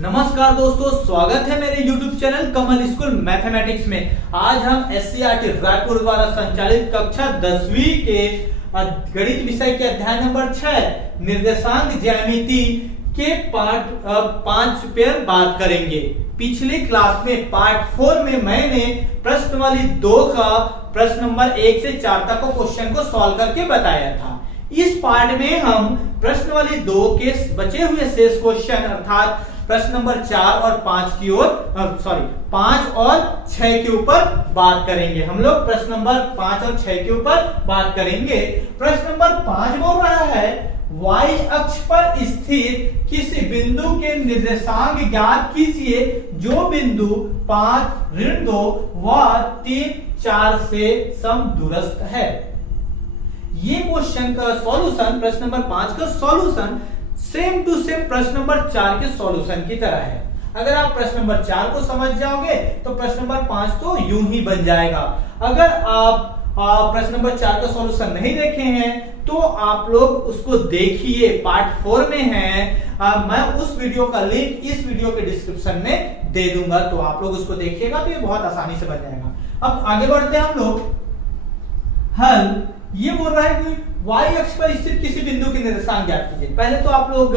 नमस्कार दोस्तों, स्वागत है मेरे YouTube चैनल कमल स्कूल मैथमेटिक्स में। आज हम SCERT रायपुर द्वारा संचालित कक्षा 10वीं के गणित विषय के अध्याय नंबर 6 निर्देशांक ज्यामिति के पार्ट 5 पर बात करेंगे। पिछली क्लास में पार्ट 4 में मैंने प्रश्नावली 2 का प्रश्न नंबर 1 से 4 तक को क्वेश्चन को सॉल्व करके बताया था। इस पार्ट में हम प्रश्नावली 2 के बचे हुए शेष क्वेश्चन अर्थात प्रश्न नंबर 4 और 5 की ओर 5 और 6 के ऊपर बात करेंगे। हम लोग प्रश्न नंबर 5 और 6 के ऊपर बात करेंगे। प्रश्न नंबर 5 बोल रहा है y अक्ष पर स्थित किसी बिंदु के निर्देशांक ज्ञात कीजिए जो बिंदु 5, ऋण 2 व 3, 4 से समदूरस्थ है। ये क्वेश्चन का सॉल्यूशन, प्रश्न नंबर 5 का सॉल्यूशन सेम टू सेम प्रश्न नंबर 4 के सॉल्यूशन की तरह है। अगर आप प्रश्न नंबर 4 को समझ जाओगे तो प्रश्न नंबर 5 तो यूं ही बन जाएगा। अगर आप प्रश्न नंबर 4 का सॉल्यूशन नहीं देखे हैं तो आप लोग उसको देखिए, पार्ट 4 में है। मैं उस वीडियो का लिंक इस वीडियो के डिस्क्रिप्शन में दे दूंगा, तो आप लोग उसको देखिएगा तो ये बहुत आसानी से बन जाएगा। अब आगे बढ़ते हैं हम लोग। हल ये बोल रहा है कि y अक्ष पर स्थित किसी बिंदु के निर्देशांक ज्ञात कीजिए। पहले तो आप लोग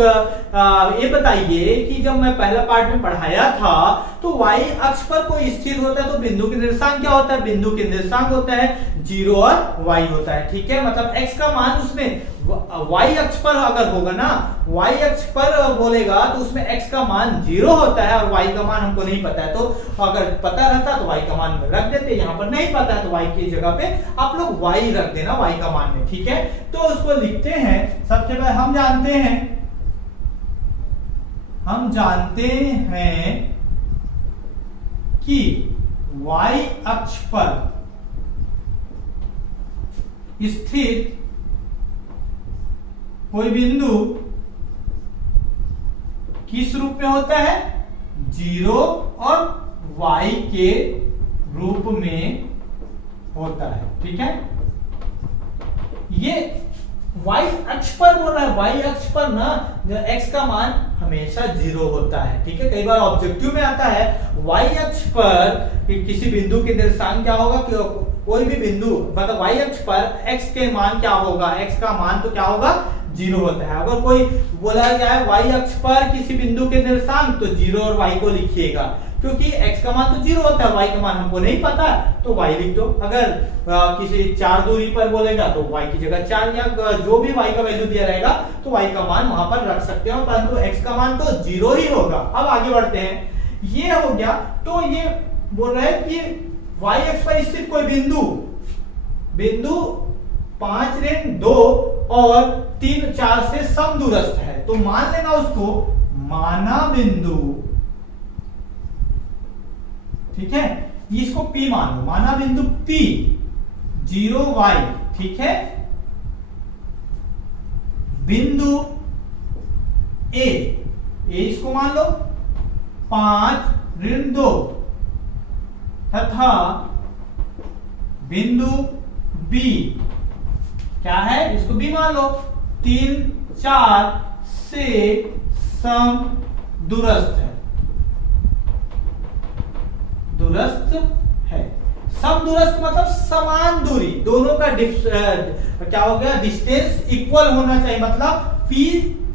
ये बताइए कि जब मैं पहला पार्ट में पढ़ाया था तो y अक्ष पर कोई स्थिर होता है तो बिंदु के निर्देशांक क्या होता है? बिंदु के निर्देशांक होता है 0 और y होता है। ठीक है, मतलब x का मान उसमें y अक्ष पर अगर होगा ना, y अक्ष पर बोलेगा तो उसमें x का मान 0 होता है और y का मान हमको नहीं पता है। तो अगर पता रहता तो y का मान रख देते, यहाँ पर नहीं पता है तो y की जगह पे आप लोग y रख देना y का मान में। ठीक है, तो उसको लिखते हैं। सबसे पहले हम जानते हैं कि y अक्ष पर स्थित कोई बिंदु किस रूप में होता है? 0 और y के रूप में होता है। ठीक है, ये y अक्ष पर बोल रहा है। y अक्ष पर ना x का मान हमेशा 0 होता है। ठीक है, कई बार ऑब्जेक्टिव में आता है y अक्ष पर किसी बिंदु के निर्देशांक क्या होगा कि कोई भी बिंदु मतलब y अक्ष पर x के मान क्या होगा? x का मान तो क्या होगा? 0 होता है। अगर कोई बोला जाए y अक्ष पर किसी बिंदु के निर्देशांक तो 0 और y को लिखिएगा, क्योंकि x का मान तो 0 होता है, y का मान हमको नहीं पता तो y लिख दो। अगर किसी 4 दूरी पर बोलेगा तो y की जगह 4 या जो भी y का वैल्यू दिया रहेगा तो y का मान वहां पर रख सकते हो, परंतु x का मान तो 0 ही होगा। अब आगे बढ़ते हैं। ये हो गया, तो ये बोल रहे हैं कि y अक्ष पर स्थित कोई बिंदु 5, ऋण 2 और 3, 4 से समदूरस्थ है। तो मान लेना उसको माना बिंदु। ठीक है, इसको P मान लो, माना बिंदु P 0y। ठीक है, बिंदु A इसको मान लो 5, ऋण 2 तथा बिंदु B क्या है? इसको B मान लो 3, 4 से समदूरस्थ है। दूरस्थ है, समदूरस्थ मतलब समान दूरी, दोनों का क्या हो गया? डिस्टेंस इक्वल होना चाहिए, मतलब P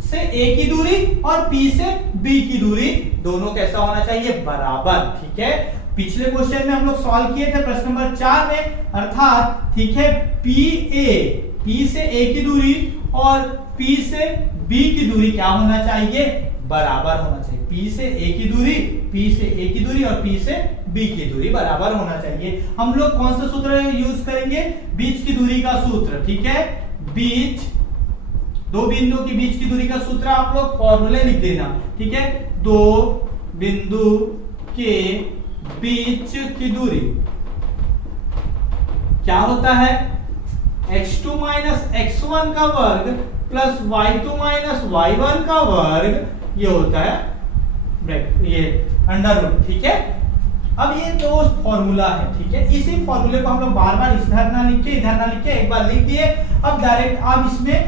से A की दूरी और P से B की दूरी दोनों कैसा होना चाहिए? बराबर। ठीक है, पिछले क्वेश्चन में हम लोग सॉल्व किए थे प्रश्न नंबर 4 में, अर्थात ठीक है P से A की दूरी और P से B की दूरी क्या होना चाहिए? बराबर होना चाहिए। P से A की दूरी, P से A की दूरी और P से B की दूरी बराबर होना चाहिए। हम लोग कौन सा सूत्र यूज करेंगे? बीच की दूरी का सूत्र। ठीक है, बीच दो बिंदुओं के बीच की दूरी का सूत्र आप लोग फॉर्मूले लिख देना। ठीक है, दो बिंदु के बीच की दूरी क्या होता है? x2 माइनस x1 का वर्ग प्लस y2 माइनस y1 का वर्ग, ये होता है ये अंडर रूट। ठीक है, अब ये तो फॉर्मूला है, ठीक है। इसी फॉर्मूले को हम लोग बार बार इधर ना लिख के इधर ना लिख के एक बार लिख दिए। अब डायरेक्ट आप इसमें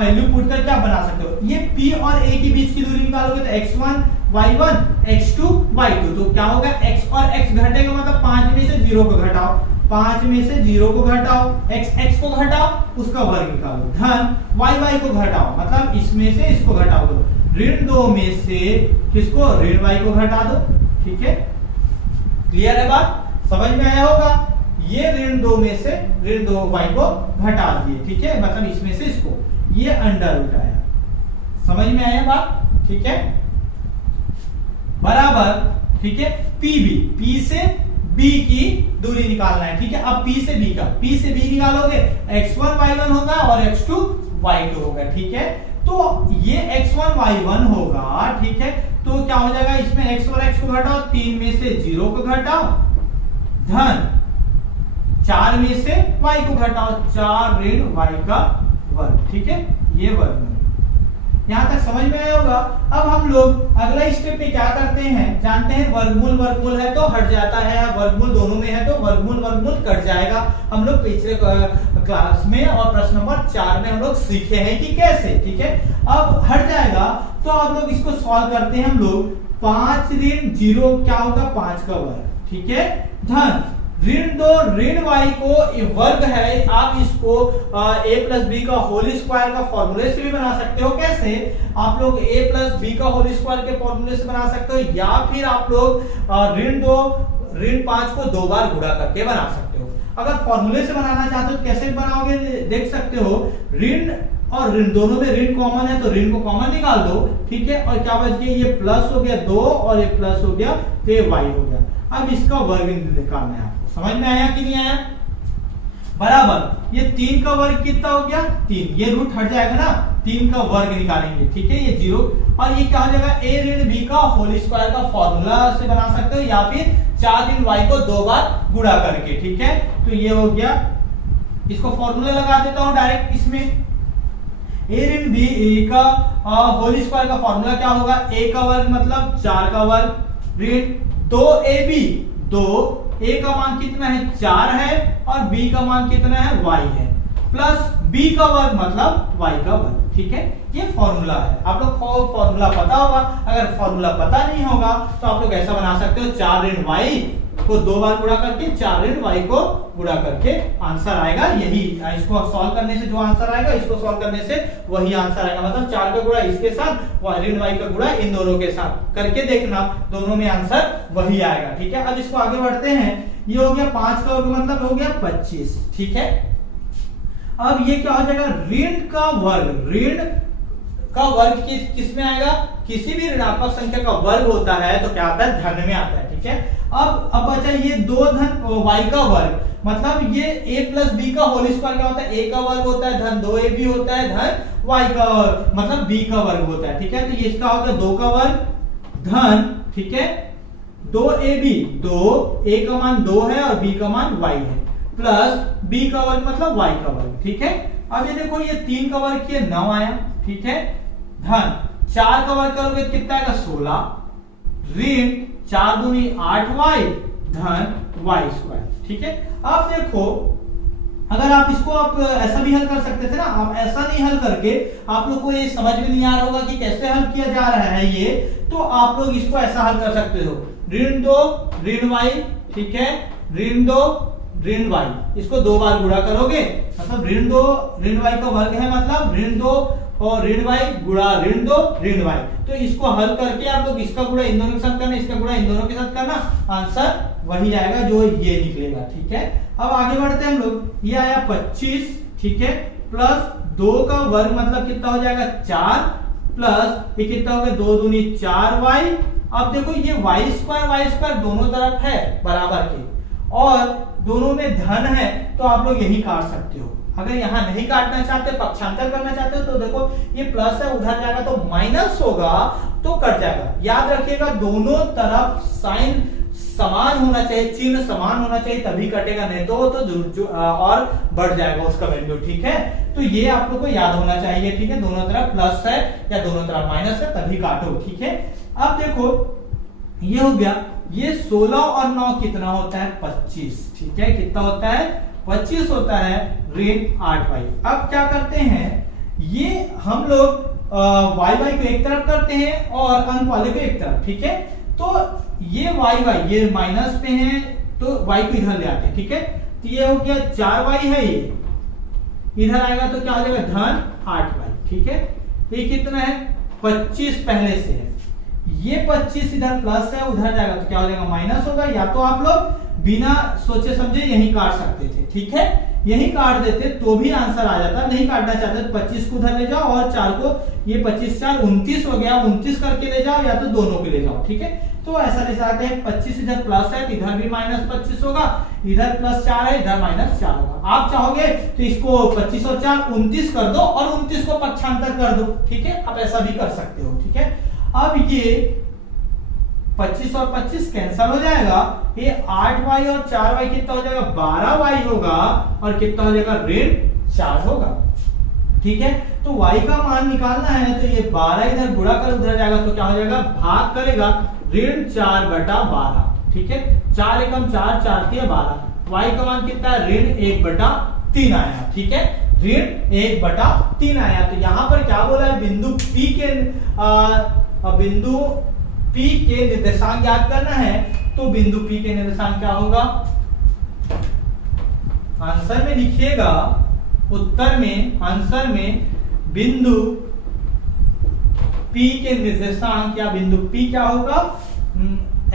वैल्यू पुट कर क्या बना सकते हो, ये P और A के बीच की दूरी निकालोगे तो x1 y1 x2 y2, तो क्या होगा x और x घटेगा मतलब 5 में से 0 को घटाओ, 5 में से 0 को घटाओ, x को घटाओ, उसका वर्ग निकालो, धन y को घटाओ मतलब इसमें से इसको घटाओ, ऋण 2 में से किसको, ऋण y को घटा दो, ठीक है। क्लियर है बात, समझ में आया होगा। ये ऋण 2 में से ऋण 2y को घटा दिए, ठीक है, मतलब इसमें से इसको, ये अंडर रूट आया, समझ में आया बात, ठीक है। बराबर, ठीक है, P से B की दूरी निकालना है, ठीक है। अब P से B निकालोगे, x1 y1 होगा और x2 y2 होगा, ठीक है। तो ये x1 y1 होगा, ठीक है, तो क्या हो जाएगा, इसमें x और x को घटाओ, 3 में से 0 को घटाओ, धन 4 में से y को घटाओ, 4 ऋण y का वर्ग, ठीक है, ये वर्ग। यहां तक समझ में आया होगा। अब हम लोग अगला स्टेप में क्या करते हैं, जानते हैं, वर्गमूल है तो हट जाता है, वर्गमूल दोनों में है तो वर्गमूल कट जाएगा। हम लोग पिछले क्लास में और प्रश्न नंबर 4 में हम लोग सीखे हैं कि कैसे, ठीक है। अब हट जाएगा तो अब लोग इसको सॉल्व करते हैं हम लोग। 5 ऋण 0 क्या होगा, 5 का वर्ग, ठीक है, धन ऋण 2 ऋण y को वर्ग है, आप इसको a प्लस बी का होल स्क्वायर का फॉर्मूले से भी बना सकते हो। कैसे, आप लोग a प्लस बी का होल स्क्वायर के फॉर्मूले से बना सकते हो, या फिर आप लोग ऋण 2 ऋण 5 को 2 बार गुणा करके बना सकते हो। अगर फॉर्मूले से बनाना चाहते हो तो कैसे बनाओगे, देख सकते हो, ऋण और ऋण दोनों में ऋण कॉमन है तो ऋण को कॉमन निकाल दो, ठीक है, और क्या बच गया, ये प्लस हो गया 2 और ये प्लस हो गया तो ये y हो गया। अब इसका वर्ग निकालना है आपको, समझ में आया कि नहीं आया। बराबर, ये 3 का वर्ग कितना हो गया, 3, ये रूट हट जाएगा ना, 3 का वर्ग निकालेंगे, ठीक है, ये 0, और ये क्या हो जाएगा, a ऋण b का होल स्क्वायर का फॉर्मूला से बना सकते हो, या फिर 4 ऋण y को 2 बार गुणा करके, ठीक है। तो ये हो गया, इसको फॉर्मूला लगा देता हूं डायरेक्ट इसमें। a ऋण b का होल स्क्वायर का फॉर्मूला क्या होगा, a का वर्ग मतलब 4 का वर्ग ऋण 2ab, 2 a का मान कितना है, 4 है, और b का मान कितना है, y है, प्लस b का वर्ग मतलब y का वर्ग, ठीक है। ये फॉर्मूला है, आप लोग को फॉर्मूला पता होगा। अगर फॉर्मूला पता नहीं होगा तो आप लोग ऐसा बना सकते हो, 4 ऋण y को 2 बार गुणा करके 4 ऋण y को गुणा करके आंसर आएगा यही। इसको सॉल्व करने से जो आंसर आएगा, इसको सॉल्व करने से वही आंसर आएगा, मतलब 4 का गुणा इसके साथ ऋण y का गुणा इन दोनों के साथ करके देखना, दोनों में आंसर वही आएगा, ठीक है। अब इसको आगे बढ़ते हैं, ये हो गया 5 का वर्ग मतलब हो गया 25, ठीक है। अब ये क्या हो जाएगा, ऋण का वर्ग किस में आएगा, किसी भी ऋणात्मक संख्या का वर्ग होता है तो क्या आता है, धन में आता है, ठीक है। अब बचा ये 2 धन y का वर्ग, मतलब ये a प्लस b का होल स्क्वायर क्या होता है, a का वर्ग होता है, धन 2ab होता है, धन y का मतलब b का वर्ग होता है, ठीक है। तो ये इसका होगा 2 का वर्ग धन, ठीक है, 2ab, 2 a का मान 2 है और b का मान y है, प्लस b का वर्ग मतलब y का वर्ग, ठीक है। अब ये देखो, ये 3 का वर्ग किया 9 आया, ठीक है, धन 4 का वर्ग करोगे कितना आएगा, 16, ऋण 4 दूनी 8y धन y स्क्वायर, ठीक है। अब देखो, अगर आप इसको आप ऐसा भी हल कर सकते थे ना, आप ऐसा नहीं हल करके आप लोग को ये समझ में नहीं आ रहा होगा कि कैसे हल किया जा रहा है ये, तो आप लोग इसको ऐसा हल कर सकते हो, ऋण 2 ऋण y, ठीक है, ऋण 2 ऋण y, इसको 2 बार गुणा करोगे मतलब ऋण 2 ऋण y का वर्ग है, मतलब ऋण 2 और ऋण y गुणा ऋण 2 ऋण y। तो इसको हल करके आप लोग इसका गुणा इन दोनों के साथ करना, इसका गुणा इन दोनों के साथ करना, आंसर वही आएगा जो ये निकलेगा, ठीक है। अब आगे बढ़ते हैं हम लोग, ये आया 25, ठीक है, प्लस 2 का वर्ग मतलब कितना हो जाएगा, 4, प्लस ये कितना हो गया, 2 दूनी 4y। अब देखो, ये y स्क्वायर दोनों तरफ है बराबर के, और दोनों में धन है, तो आप लोग यही काट सकते हो। अगर यहाँ नहीं काटना चाहते, पक्षांतर करना चाहते हो, तो देखो ये प्लस है, उधर जाएगा तो माइनस होगा तो कट जाएगा। याद रखिएगा, दोनों तरफ साइन समान होना चाहिए, चिन्ह समान होना चाहिए, तभी कटेगा, नहीं तो और बढ़ जाएगा उसका वैल्यू, ठीक है। तो ये आप लोग को याद होना चाहिए, ठीक है, दोनों तरफ प्लस है या दोनों तरफ माइनस है तभी काटो, ठीक है। अब देखो, ये हो गया ये 16 और 9 कितना होता है 25, ठीक है, कितना होता है 25 होता है, ऋण 8y। अब क्या करते हैं, ये हम लोग y को एक तरफ करते हैं और अंक वाले को एक तरफ, ठीक है। तो ये y ये माइनस पे है तो y को इधर ले आते हैं, ठीक है। तो ये हो गया 4y है, ये इधर आएगा तो क्या हो जाएगा धन 8y, ठीक है। ये कितना है 25 पहले से है, ये 25 इधर प्लस है, उधर जाएगा तो क्या हो जाएगा माइनस होगा। या तो आप लोग बिना सोचे समझे यही काट सकते थे, ठीक है, यही काट देते तो भी आंसर आ जाता। नहीं काटना चाहते तो 25 को उधर ले जाओ और 4 को, ये 25 4 29 हो गया, 29 करके ले जाओ या तो दोनों के ले जाओ, ठीक है। तो ऐसा ले जाते हैं 25 इधर प्लस है तो इधर भी माइनस 25 होगा, इधर प्लस 4 है इधर माइनस 4 होगा। आप चाहोगे तो इसको 25 और 4 29 कर दो और 29 को पक्षांतर कर दो, ठीक है, आप ऐसा भी कर सकते हो, ठीक है। अब ये 25 और 25 कैंसिल हो जाएगा, ये 8y और 4y कितना हो जाएगा 12y होगा और कितना हो जाएगा ऋण 4 होगा, ठीक है। तो y का मान निकालना है तो ये 12 इधर गुणा कर उधर जाएगा तो क्या हो जाएगा भाग करेगा ऋण 4/12, ठीक है। 4 एकम 4 4 3 12, y का मान कितना है ऋण 1/3 आया, ठीक है, ऋण 1/3 आया। तो यहां पर क्या बोला है, बिंदु P के निर्देशांक ज्ञात करना है। तो बिंदु P के निर्देशांक क्या होगा, आंसर में लिखिएगा, उत्तर में आंसर में बिंदु P के निर्देशांक या बिंदु P क्या होगा,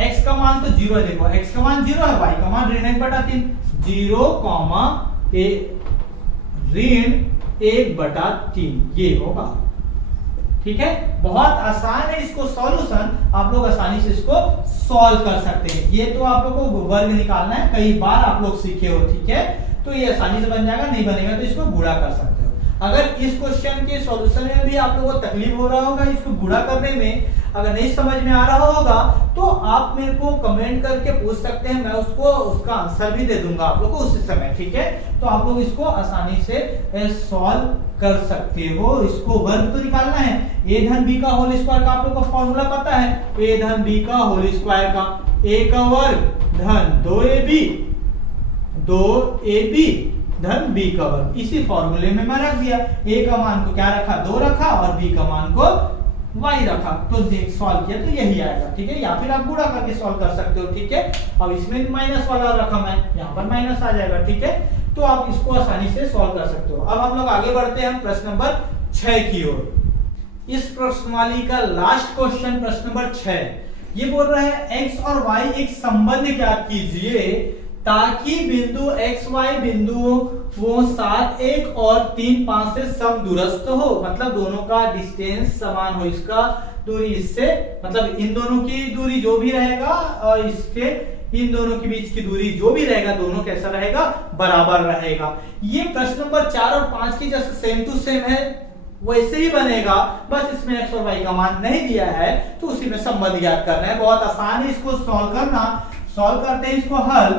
x का मान तो 0 है, देखो x का मान 0 है, y का मान ऋण 1/3, 0, ऋण 1/3 ये होगा, ठीक है। बहुत आसान है, इसको सॉल्यूशन आप लोग आसानी से इसको सॉल्व कर सकते हैं। ये तो आप लोग को वर्ग निकालना है, कई बार आप लोग सीखे हो, ठीक है। तो ये आसानी से बन जाएगा, नहीं बनेगा तो इसको गुणा कर सकते हो। अगर इस क्वेश्चन के सॉल्यूशन में भी आप लोगों को तकलीफ हो रहा होगा, इसको गुणा करने में अगर नहीं समझ में आ रहा होगा तो आप मेरे को कमेंट करके पूछ सकते हैं, मैं उसका आंसर भी दे दूंगा आप लोग को उसी समय, ठीक है। तो आप लोग इसको आसानी से सॉल्व कर सकते हो। इसको वर्ग तो निकालना है, a धन b का होल स्क्वायर का आप लोग को फॉर्मूला पता है, a धन b का होल स्क्वायर का, a का वर्ग धन 2ab धन b का वर्ग, इसी फॉर्मूले में मैं रख दिया। a का मान को क्या रखा 2 रखा और b का मान को y रखा, तो देख सॉल्व किया तो यही आएगा, ठीक है। या फिर आप गुणा करके सॉल्व कर सकते हो, ठीक है। अब इसमें माइनस वाला रखा मैं, यहाँ पर माइनस आ जाएगा, ठीक है। तो आप इसको आसानी से सॉल्व कर सकते हो। अब हम लोग आगे बढ़ते हैं प्रश्न नंबर 6 की ओर। इस प्रश्नवाली का लास्ट क्वेश्चन प्रश्न नंबर 6 ये बोल रहा है x और y एक संबंध ज्ञात कीजिए ताकि बिंदु x y बिंदुओं वो 7 1 और 3 5 से समदूरस्थ हो, मतलब दोनों का डिस्टेंस समान हो, इसका दूरी इससे, मतलब इन दोनों की दूरी जो भी रहेगा और इसके इन दोनों के बीच की दूरी जो भी रहेगा दोनों कैसा रहेगा बराबर रहेगा। ये प्रश्न नंबर 4 और 5 की जैसे सेम टू सेम है वैसे ही बनेगा, बस इसमें x और y का मान नहीं दिया है तो उसी में संबंध ज्ञात करना है। बहुत आसान है इसको सॉल्व करना। सॉल्व करते हैं इसको हल।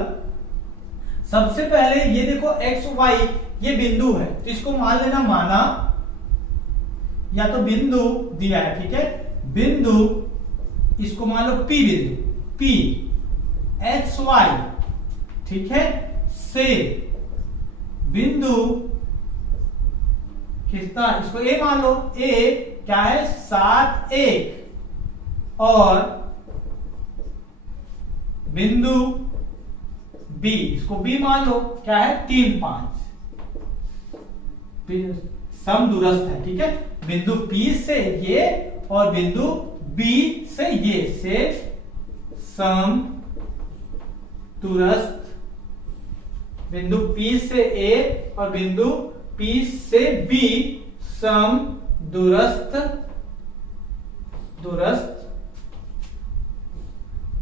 सबसे पहले ये देखो x y ये बिंदु है तो इसको मान लेना माना, या तो बिंदु दिया है, ठीक है, बिंदु इसको मान लो P बिंदु, P x y, ठीक है, से बिंदु कितना, इसको A मान लो, A क्या है 7 1 और बिंदु B इसको B मान लो क्या है 3 5 समदूरस्थ है, ठीक है। बिंदु P से ये और बिंदु B से ये से समदूरस्थ, बिंदु P से A और बिंदु P से B समदूरस्थ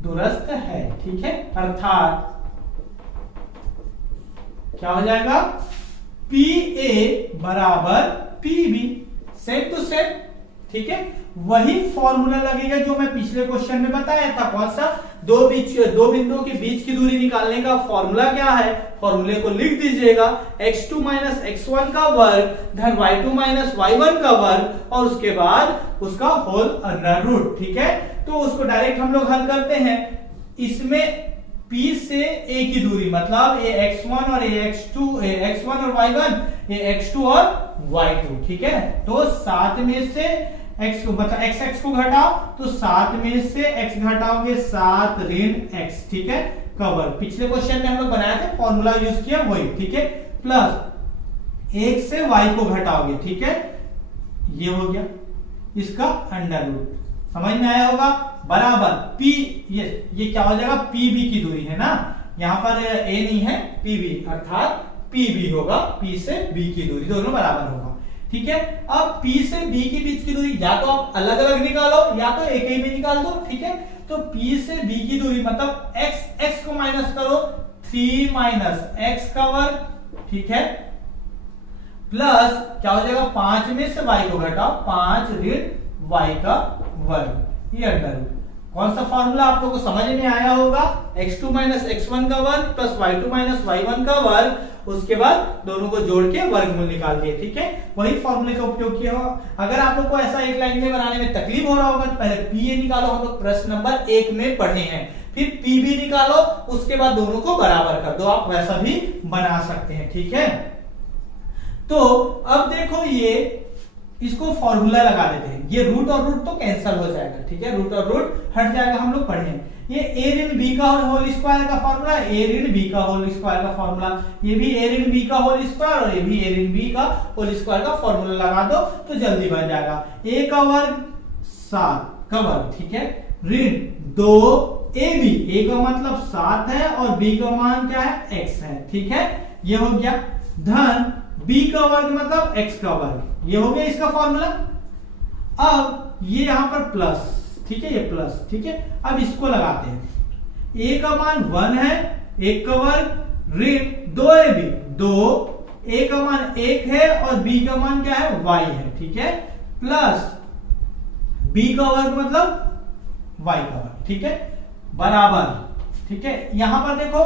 दूरस्थ है, ठीक है। अर्थात क्या हो जाएगा PA बराबर PB, सेम टू सेम, ठीक है। वही फॉर्मूला लगेगा जो मैं पिछले क्वेश्चन में बताया था। कौन सा, दो बिंदुओं के बीच की दूरी निकालने का फॉर्मूला क्या है, फॉर्मूले को लिख दीजिएगा, x2 माइनस x1 का वर्ग धन y2 माइनस y1 का वर्ग और उसके बाद उसका होल अंडर रूट, ठीक है। तो उसको डायरेक्ट हम लोग हल करते हैं। इसमें P से A की दूरी मतलब ये x1 और ये x2, x1 और y1, ये x2 और y2, ठीक है। तो 7 में से x को मतलब x को घटाओ, तो 7 में से x घटाओगे 7 ऋण x, ठीक है। कवर पिछले क्वेश्चन में हम लोग बनाए थे, फॉर्मूला यूज किया वही, ठीक है। प्लस 1 से y को घटाओगे, ठीक है, ये हो गया इसका अंडर रूट, समझ में आया होगा। बराबर p, ये क्या हो जाएगा, pb की दूरी है ना, यहाँ पर a नहीं है pb, अर्थात pb होगा, p से b की दूरी दोनों बराबर होगा, ठीक है। अब p से b के बीच की दूरी या तो आप अलग अलग निकालो या तो एक ही में निकाल दो, ठीक है। तो p से b की दूरी मतलब x को माइनस करो, 3 माइनस x का वर्ग, ठीक है, प्लस क्या हो जाएगा, 5 में से y को घटाओ, 5 ऋण y का वर्ग, ये अंडर रूट। कौन सा फॉर्मूला आप लोगों को समझ में आया होगा, x2 माइनस x1 का वर्ग प्लस y2 माइनस y1 का वर्ग, उसके बाद दोनों को जोड़ के वर्गमूल निकाल दिए, ठीक है। वही फॉर्मूले का उपयोग किया होगा। अगर आप लोग को ऐसा एक लाइन में बनाने में तकलीफ हो रहा होगा तो पहले पी ए निकालो, हम लोग प्रश्न नंबर 1 में पढ़े हैं, फिर पीबी निकालो, उसके बाद दोनों को बराबर कर दो, आप वैसा भी बना सकते हैं, ठीक है। तो अब देखो ये इसको फॉर्मूला लगा देते हैं, ये रूट और रूट तो कैंसिल हो जाएगा, ठीक है, रूट और रूट हट जाएगा, हम लोग पढ़े हैं। ये a ऋण b का होल स्क्वायर का फॉर्मूला, a ऋण b का होल स्क्वायर का फॉर्मूला, ये भी a ऋण b का होल स्क्वायर और ये भी a ऋण b का होल स्क्वायर का फॉर्मूला लगा दो तो जल्दी बन जाएगा। a का वर्ग 7 का वर्ग, ठीक है, ऋण 2ab, a का मतलब 7 है और b का मान क्या है, x है, ठीक है, ये हो गया, धन b का वर्ग मतलब x का वर्ग, ये हो गया इसका फॉर्मूला। अब ये यहां पर प्लस, ठीक है, ये प्लस, ठीक है। अब इसको लगाते हैं, a का मान 1 है, 1 का वर्ग ऋण 2ab, 2, a का मान 1 है और b का मान क्या है, y है, ठीक है, प्लस b का वर्ग मतलब y का वर्ग, ठीक है, बराबर, ठीक है। यहां पर देखो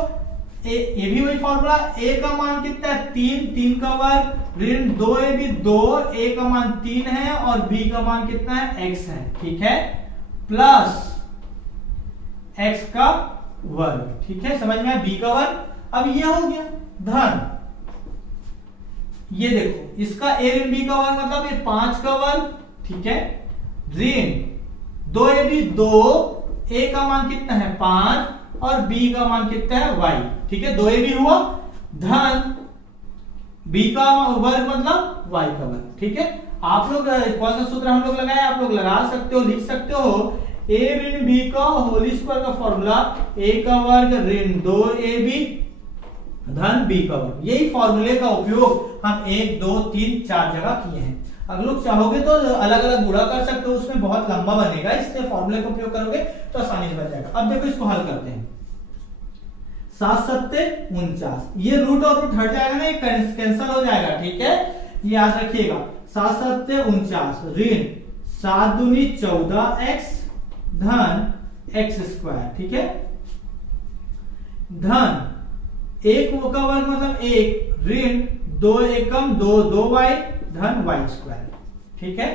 ये भी वही फॉर्मूला, a का मान कितना है, 3, 3 का वर्ग ऋण 2ab, 2, a का मान 3 है और b का मान कितना है, x है, ठीक है, प्लस x का वर्ग, ठीक है, समझ में आया, b का वर्ग। अब ये हो गया धन, ये देखो इसका a ऋण b का वर्ग मतलब ये 5 का वर्ग, ठीक है, ऋण 2ab, 2, a का मान कितना है 5 और b का मान कितना है y, ठीक है, 2ab हुआ, धन b का वर्ग मतलब y का वर्ग, ठीक है। आप लोग कौन सा सूत्र हम लोग लगाए, आप लोग लगा सकते हो, लिख सकते हो, a ऋण b का होल स्क्वायर का फॉर्मूला, a का वर्ग ऋण 2ab धन b का वर्ग, यही फॉर्मूले का उपयोग हम 1, 2, 3, 4 जगह किए हैं। अगर लोग चाहोगे तो अलग अलग गुणा कर सकते हो, उसमें बहुत लंबा बनेगा, इसलिए फॉर्मूले का उपयोग करोगे तो आसानी से बन जाएगा। अब देखो इसको हल करते हैं, 7 सत्ते 49, ये रूट और रूट हट जाएगा ना, ये कैंसिल हो जाएगा, ठीक है, ये याद रखिएगा, 7 सत्ते 49 ऋण 7 दूनी 14x धन x स्क्वायर, ठीक है, धन 1 का वर्ग मतलब 1 ऋण 2 एकम 2, 2y धन y स्क्वायर, ठीक है।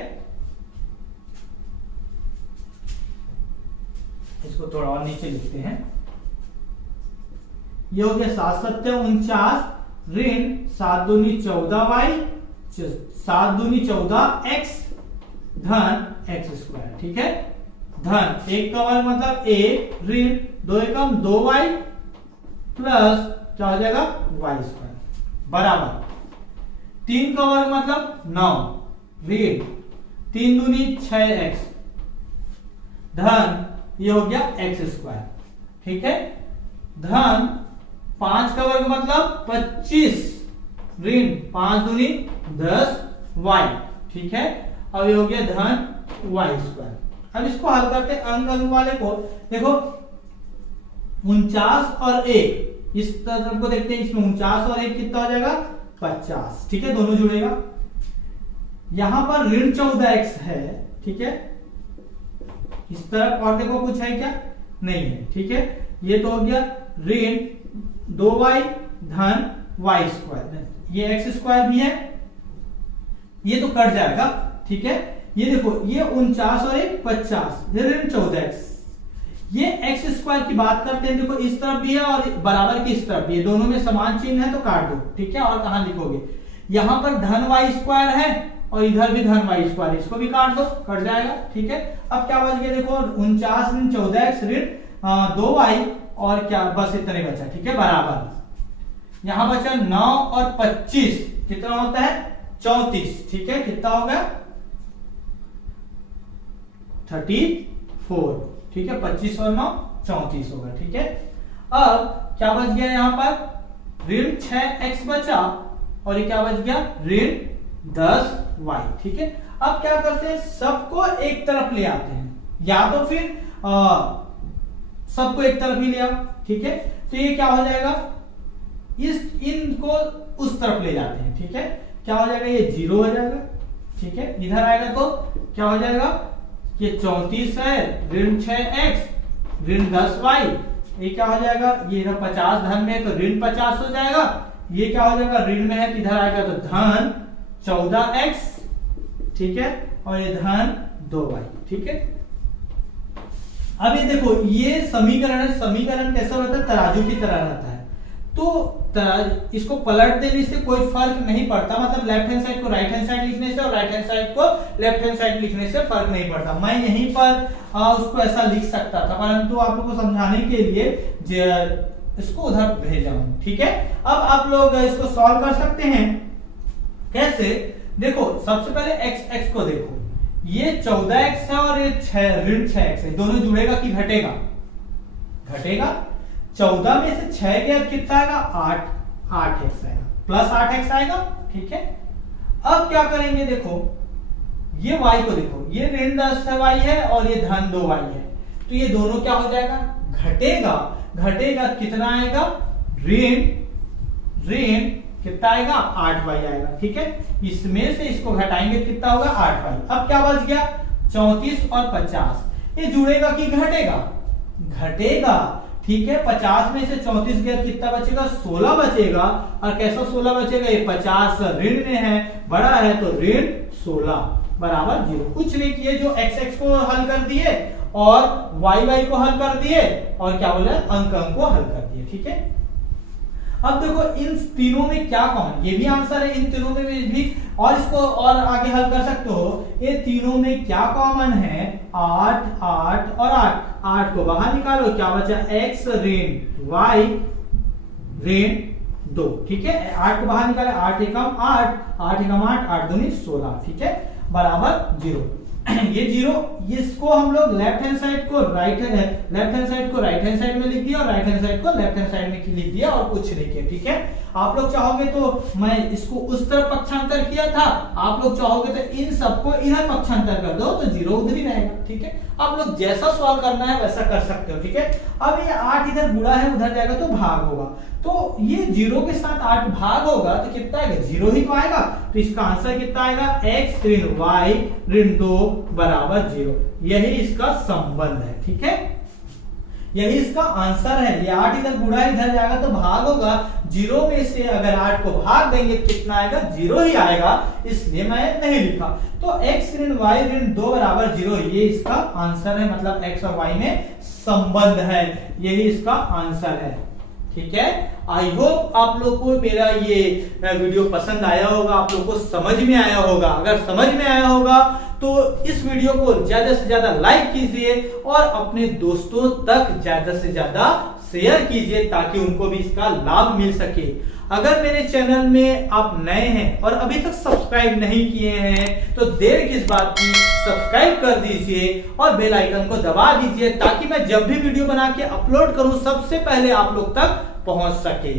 इसको थोड़ा और नीचे लिखते हैं, ये हो गया 7 सत्ते 49 ऋण 7 दूनी 14y, 7 दूनी 14x धन x स्क्वायर, ठीक है, धन 1 का वर्ग मतलब 1 ऋण 2 एकम 2y प्लस क्या हो जाएगा y स्क्वायर बराबर 3 का वर्ग मतलब 9 ऋण 3 दूनी 6x धन ये हो गया x स्क्वायर, ठीक है, धन 5 का वर्ग मतलब 25 ऋण 5 दूनी 10y, ठीक है, अब ये हो गया धन y स्क्वायर। अब इसको हल करते हैं, अंग अंग वाले को देखो 49 और 1 इस तरफ को देखते हैं, इसमें 49 और 1 कितना हो जाएगा 50, ठीक है, दोनों जुड़ेगा। यहां पर ऋण 14x है, ठीक है, इस तरफ और देखो कुछ है क्या, नहीं है, ठीक है, ये तो हो गया ऋण 2y धन y स्क्वायर, ये x स्क्वायर भी है, ये तो कट जाएगा, ठीक है, ये देखो ये 49 और 1 50, ये ऋण 14x, ये एक्स स्क्वायर की बात करते हैं, देखो इस तरफ भी है और बराबर की इस तरफ भी है, दोनों में समान चिन्ह है तो काट दो, ठीक है। और कहां लिखोगे, यहां पर धन वाई स्क्वायर है और इधर भी धन वाई स्क्वायर, इसको भी काट दो, कट जाएगा, ठीक है। अब क्या बच गया देखो, 49 ऋण 14x ऋण 2y और क्या बस इतने बचा, ठीक है, बराबर। यहां बचा 9 और 25 कितना होता है 34, ठीक है, कितना हो गया 34, ठीक है, 25 और 9 34 होगा, ठीक है। अब क्या बच गया यहां पर ऋण 6x बचा और ये क्या बच गया ऋण 10y, ठीक है। अब क्या करते हैं, सबको एक तरफ ले आते हैं, या तो फिर सबको एक तरफ ही ले आओ, ठीक है। तो ये क्या हो जाएगा, इनको उस तरफ ले जाते हैं, ठीक है। क्या हो जाएगा, ये 0 हो जाएगा, ठीक है। इधर आएगा तो क्या हो जाएगा, ये 34 है ऋण 6x ऋण 10y, ये क्या हो जाएगा, ये इधर 50 धन में है तो ऋण 50 हो जाएगा, ये क्या हो जाएगा ऋण में है, इधर आएगा तो धन 14x, ठीक है, और ये धन 2y, ठीक है। अब ये देखो, ये समीकरण है, समीकरण कैसा रहता है, तराजू की तरह रहता है, तो इसको पलट देने से कोई फर्क नहीं पड़ता, मतलब लेफ्ट हैंड साइड को राइट हैंड साइड लिखने से और राइट हैंड साइड को लेफ्ट हैंड साइड लिखने से फर्क नहीं पड़ता। मैं यहीं पर उसको ऐसा लिख सकता था, परंतु आप लोगों को समझाने के लिए इसको उधर भेजा हूं, ठीक है। अब आप लोग इसको सॉल्व कर सकते हैं, कैसे, देखो सबसे पहले x को देखो, ये 14x है और ये ऋण 6x है, दोनों जुड़ेगा कि घटेगा, घटेगा। 14 में से 6 गया कितना आएगा 8x आएगा, प्लस 8x आएगा, ठीक है। अब क्या करेंगे, देखो ये y को देखो, ये ऋण 10y है और ये धन 2y है, तो ये दोनों क्या हो जाएगा, घटेगा, घटेगा कितना आएगा, ऋण कितना आएगा 8y आएगा, ठीक है। इसमें से इसको घटाएंगे कितना होगा 8y। अब क्या बच गया 34 और 50, ये जुड़ेगा कि घटेगा, घटेगा, ठीक है। 50 में से 34 गया कितना बचेगा 16 बचेगा, और कैसा 16 बचेगा, ये 50 ऋण में है, बड़ा है तो ऋण 16 बराबर 0। कुछ नहीं किए, जो x को हल कर दिए और y को हल कर दिए और क्या बोला अंक को हल कर दिए, ठीक है। अब देखो इन तीनों में क्या कॉमन, ये भी आंसर है, इन तीनों में भी, और इसको और आगे हल कर सकते हो, ये तीनों में क्या कॉमन है 8 8 और 8 को बाहर निकालो, क्या बचा x ऋण y ऋण 2, ठीक है। 8 को बाहर निकाले, 8 एकम 8 8 एकम 8 8 दूनी 16, ठीक है, बराबर 0। ये 0, इसको हम लोग लेफ्ट हैंड साइड को राइट हैंड साइड में लिख दिया और राइट हैंड साइड को लेफ्ट हैंड साइड में लिख दिया और कुछ नहीं किया, ठीक है। आप लोग चाहोगे तो मैं इसको उस तरफ पक्षांतर किया था, आप लोग चाहोगे तो इन सबको इधर पक्षांतर कर दो तो 0 उधर ही रहेगा, ठीक है। आप लोग जैसा सॉल्व करना है वैसा कर सकते हो, ठीक है। अब ये 8 इधर गुणा है, उधर जाएगा तो भाग होगा, तो ये 0 के साथ 8 भाग होगा तो कितना आएगा 0 ही तो आएगा, तो इसका आंसर कितना आएगा x ऋण y ऋण 2 बराबर 0। यही इसका संबंध है, ठीक है, यही इसका आंसर है। ये 8 इधर गुणा इधर जाएगा तो भाग होगा, 0 में से अगर 8 को भाग देंगे तो कितना आएगा 0 ही आएगा, इसलिए मैं नहीं लिखा। तो x ऋण y ऋण 2 बराबर 0, ये इसका आंसर है, मतलब x और y में संबंध है, यही इसका आंसर है, ठीक है। आई होप आप लोग को मेरा ये वीडियो पसंद आया होगा, आप लोग को समझ में आया होगा। अगर समझ में आया होगा तो इस वीडियो को ज्यादा से ज्यादा लाइक कीजिए और अपने दोस्तों तक ज्यादा से ज्यादा शेयर कीजिए ताकि उनको भी इसका लाभ मिल सके। अगर मेरे चैनल में आप नए हैं और अभी तक सब्सक्राइब नहीं किए हैं तो देर किस बात की, सब्सक्राइब कर दीजिए और बेल आइकन को दबा दीजिए ताकि मैं जब भी वीडियो बना के अपलोड करूं सबसे पहले आप लोग तक पहुंच सके।